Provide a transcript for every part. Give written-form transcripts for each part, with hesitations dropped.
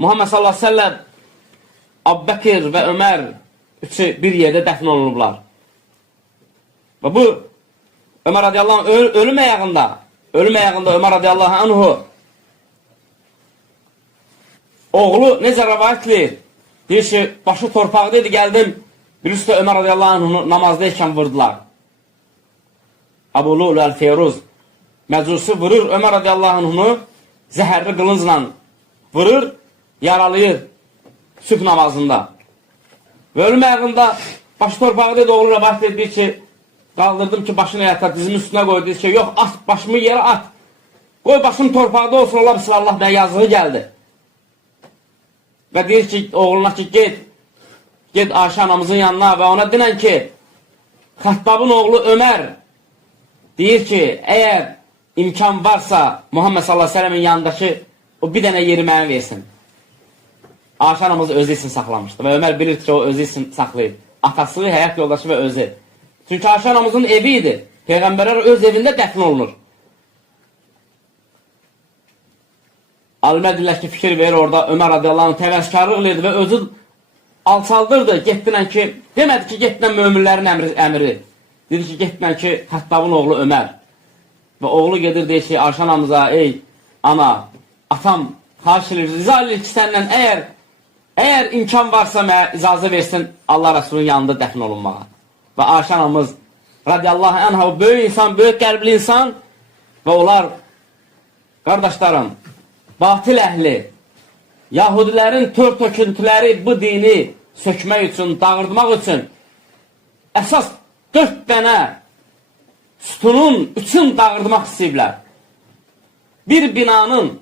Muhammed sallallahu aleyhi ve sellem, Abbəkir və Ömər üçü bir yerdə dəfn olunublar. Və bu Ömər radiyallahu anh ölüm əyağında Ömər radiyallahu anhu oğlu necə rəvayətli deyir ki, başı torpaqdaydı, gəldim bir üstə Ömər radiyallahu anhunu namazdayken vurdular. Abu Lu'lu el-Feyruz məcusi vurur Ömər radiyallahu anhunu, zəhərli qılıncla vurur, yaralayır sübh namazında. Və ölüm əyağında başı torpaqdaydı, oğlu rəvayət edir ki, qaldırdım ki, başını yata, dizimin üstünə qoydu, deyir ki, yox, at, başımı yerə at. Qoy başım torpaqda olsun, Allah bismillah, mənə yazığı gəldi. Və deyir ki, oğluna ki, get Ayşə anamızın yanına və ona dinən ki, Xəttabın oğlu Ömər deyir ki, əgər imkan varsa Muhammed sallallahu aleyhi ve sellemin yanındakı o bir dənə yeri mənə versin. Ayşə anamız özü için saxlamışdı və Ömər bilir ki, o özü için saxlayıb. Atası, həyat yoldaşı və özü. Çünki Ayşə anamızın evi idi. Peyğəmbərlər öz evində dəfn olunur. Alimlər dillər ki, fikir verir orada Ömər radiyallahu anh təvəzzkarlıq edirdi və özü alçaldırdı. Getdinən ki, demədi ki, getdinən möminlərin əmri. Dedi ki, getdinən ki, Xəttabın oğlu Ömər. Və oğlu gedir, deyir ki, Ayşə anamıza, ey ana, atam xahiş edir, rica edir ki, səndən əgər imkan varsa mənə icazə versin Allah Resulünün yanında dəfn olunmağa. Və Ayşə anamız radiyallahu anha böyük insan, böyük qəlbli insan və onlar, qardaşlarım, batil əhli, Yahudilərin tör töküntüləri bu dini sökmək üçün, dağıtmaq üçün əsas 4 dənə sütunun üçün dağıtmaq istəyiblər. Bir binanın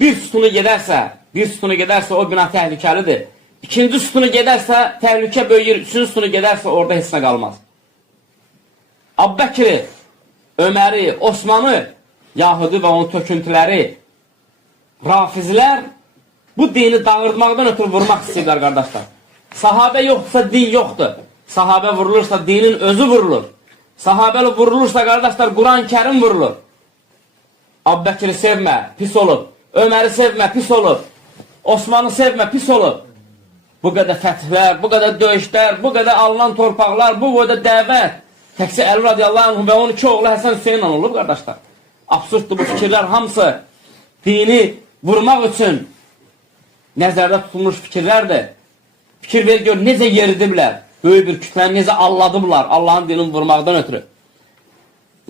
bir sütunu gedərsə o bina təhlükəlidir. İkinci sütunu gedərsə təhlükə böyüyür, üçüncü sütunu gedərsə orada heç nə qalmaz. Abbəkiri, Öməri, Osmanı, Yahudi və onun töküntüləri, Rafizlər bu dini dağıtmaqdan ötürü vurmaq istəyirlər, qardaşlar. Sahabə yoxdursa din yoxdur. Sahabə vurulursa dinin özü vurulur. Sahabəli vurulursa, qardaşlar, Quran-ı Kərim vurulur. Abbəkiri sevmə, pis olub. Öməri sevmə, pis olub. Osmanı sevmə, pis olub. Bu qədər fəthlər, bu qədər döyüşlər, bu qədər alınan torpaqlar, bu qədər dəvət. Təkcə Əli radiyallahu anh və 12 oğlu Həsən Hüseynlə olub, qardaşlar. Absurddur bu fikirlər hamısı. Dini vurmaq üçün nəzərdə tutulmuş fikirlərdir. Fikir ver gör, necə yeridiblər. Böyük bir kütləni necə alladıblar Allahın dinini vurmaqdan ötürü.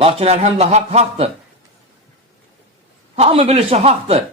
Lakin əlhəmdülillah haqdır. Hamı bilir ki, haqdır.